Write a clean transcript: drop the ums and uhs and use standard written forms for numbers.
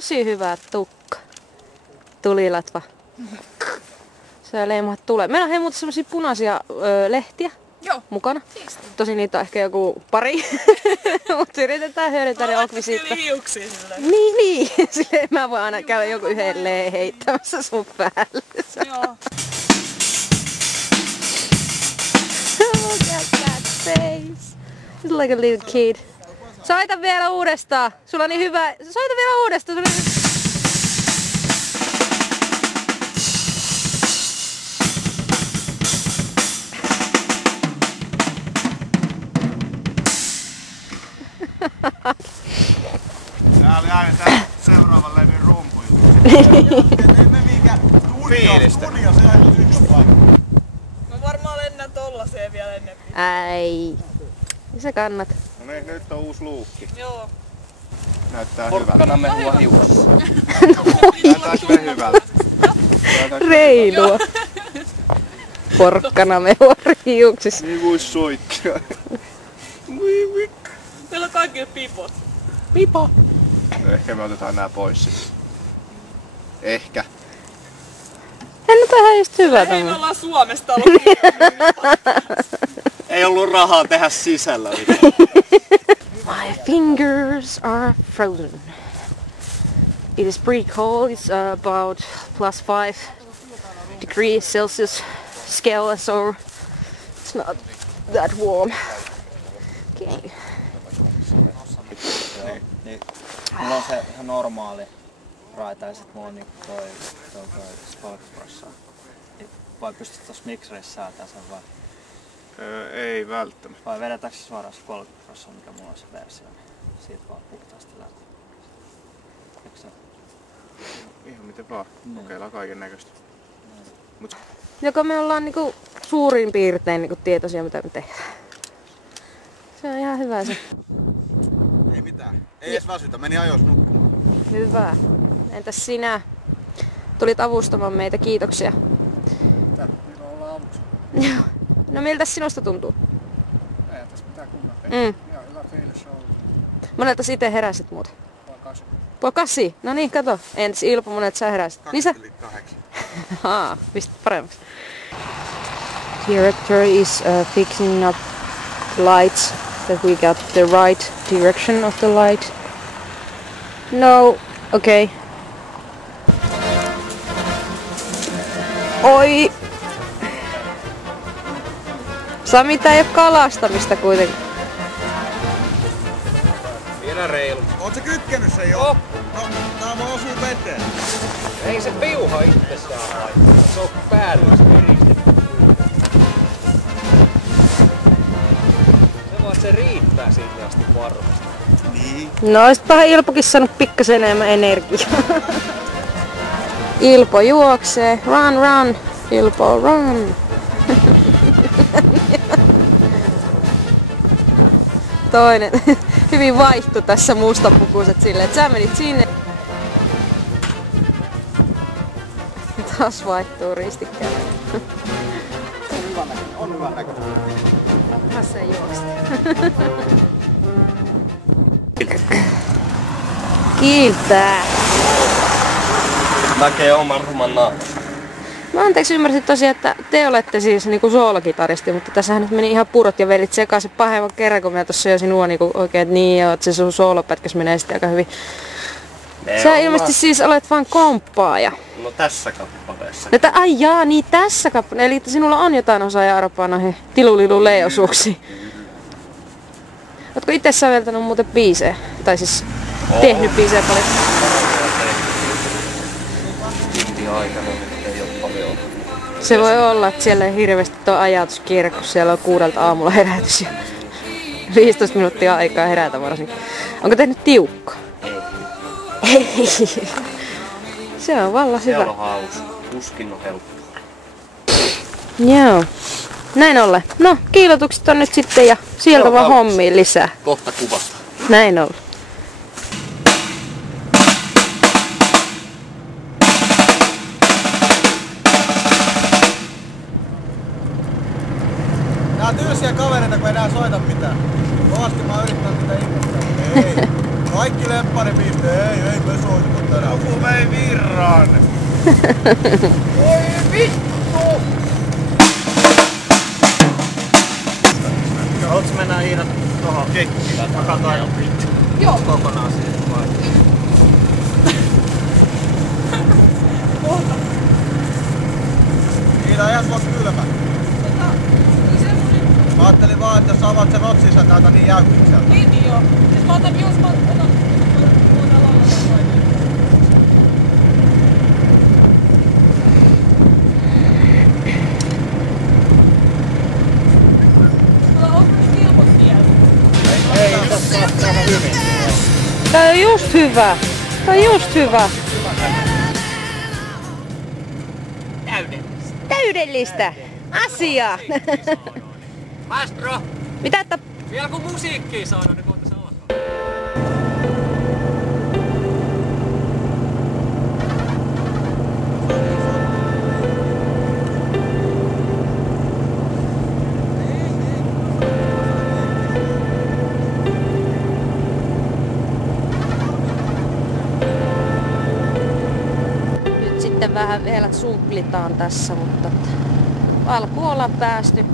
tosi hyvä tukka. Tulilatva. Se leimahat tulee. Meillä on muuten semmosia punaisia lehtiä. Joo. Mukana. Tosin niitä on ehkä joku pari. Mutta yritetään hyödyntää ne okvisiitta. Niin. Silleen mä voin aina käydä joku yhden heittämässä sun päälle. Joo. Look at that face. It's like a little kid. Soita vielä uudestaan. Sulla on niin hyvä. Soita vielä uudestaan. Sulla on... Tää oli aina tää seuraavan levyn rumpuju. Studio, se on yksi paikka. Mä varmaan lennän tollaseen vielä ennen. Äi. Sä kannat. No niin, nyt on uusi luukki. Joo. Näyttää hyvältä. Porkkana mehua hiuksissa. Näyttää hyvältä. Reilua. Porkkana mehua hiuksissa. Niin vois soittaa. Meillä on kaikki pipot. Pipo. Ehkä me otetaan nää pois sit. Ehkä. No tähän just hyvä Hei, me tämä. ollaan Suomesta ollut. Ei ollut rahaa tehdä sisällä. My fingers are frozen. It is pretty cold. It's about +5 degrees Celsius scale, so it's not that warm. Okay. Niin, mulla on se ihan normaali raita ja sit mulla on niinku toi skalkkipressa. Vai pystyt tossa mikserissa säätää sen vai? Ei välttämättä. Vai vedetäänkö se suoraan se 30%, mikä mulla on se versio, niin siitä vaan puhtaasti läpi. Eikö se? Ihan miten vaan. Kokeillaan kaiken näköistä. Joko me ollaan niinku suurin piirtein niinku tietoisia mitä me tehdään. Se on ihan hyvä se. Ei mitään. Ei edes väsytä. Meni ajoissa nukkumaan. Hyvä. Entäs sinä? Tulit avustamaan meitä, kiitoksia. Mitä? Mitä ollaan avuksi? Joo. No miltä sinusta tuntuu? Ei tässä mitään kummempia. Ihan hyvä fiilis on ollut. Monelta sä ite heräsit muuten? Puoli 8. -8? No niin, kato. Entäs Ilpo, monet sä heräsit? Lisä? 8. Haa, pistä paremmaksi. Director is fixing up the lights, that we got the right direction of the light. No, okay. Oi! Sami, tää ei oo kalastamista kuitenkaan. Vielä reilu. Oot sä kytkenyt sen jo? No, tää vaan osuu veteen. Ei se piuha itsessään laittaa. Se on päällistä eristetty. Se vaan se riittää siitä asti varmasti. Niin. No, oisitpahan Ilpokin saanut pikkasen enemmän energiaa. Ilpo juoksee. Run, run. Ilpo, run. Toinen. Hyvin vaihtui tässä mustapukuiset silleen, että sä menit sinne. Taas vaihtuu ristikkäin. On hyvä näköinen. Tässä ei juosta. Kiiltää. Näkee oman ruman naaman. Mä anteeksi ymmärsin tosiaan, että te olette siis niinku soolokitaristi, mutta tässähän nyt meni ihan purot ja velit sekaisin pahemman kerran, kun mä tossa jo sinua niinku oikein, että niin ja se sun soolopätkäs menee sitten aika hyvin. Sä ilmeisesti siis olet vaan komppaaja. No tässä kappaleessa. No ai jaa, niin tässä kappaleessa. Eli sinulla on jotain osaa ja arpaa noihin tilulilu-leijosuuksiin. Ootko itse säveltänyt muuten biisejä? Tai siis tehnyt biisejä paljon? Aikana ei oo paljon. Se voi olla, että siellä ei hirveästi tuo ajatus kiire, kun siellä on 6 aamulla herätys ja 15 minuuttia aikaa herätä varsin. Onko tehnyt tiukkaa? Ei. Se on vallan hyvä. Siellä on hauska. Tuskin on helppo. Joo. Näin ollen. No, kiilotukset on nyt sitten ja sieltä vaan hommiin lisää. Kohta kuvasta. Näin ollen. Nää on tylsiä kavereita, kun ei enää soita mitään. Kovasti mä oon yrittänyt niitä innostaa, mutta ei. Kaikki lempparipiirteet, ei me soittu tänään. Joku vei virran. Oi vittu! Haluatko mennä Iina tohon kekkilään? Mä katsoin aina vittu. Joo. Kokonaan siihen vai? Iina, eihän sulla kylmä. Mä ajattelin vaan, että jos avaat sen otsin, sä täältä niin jäykkin sieltä. Niin joo. Siis mä otan just laulaa toinen. Ei, tossa on hyvin. Tää on just hyvä. Tää on just hyvä. Täydellistä asiaa. Maestro! Mitä että... Vielä kun musiikkia saadaan, niin kohta se alkaa. Nyt sitten vähän vielä sumplitaan tässä, mutta alkuun ollaan päästy.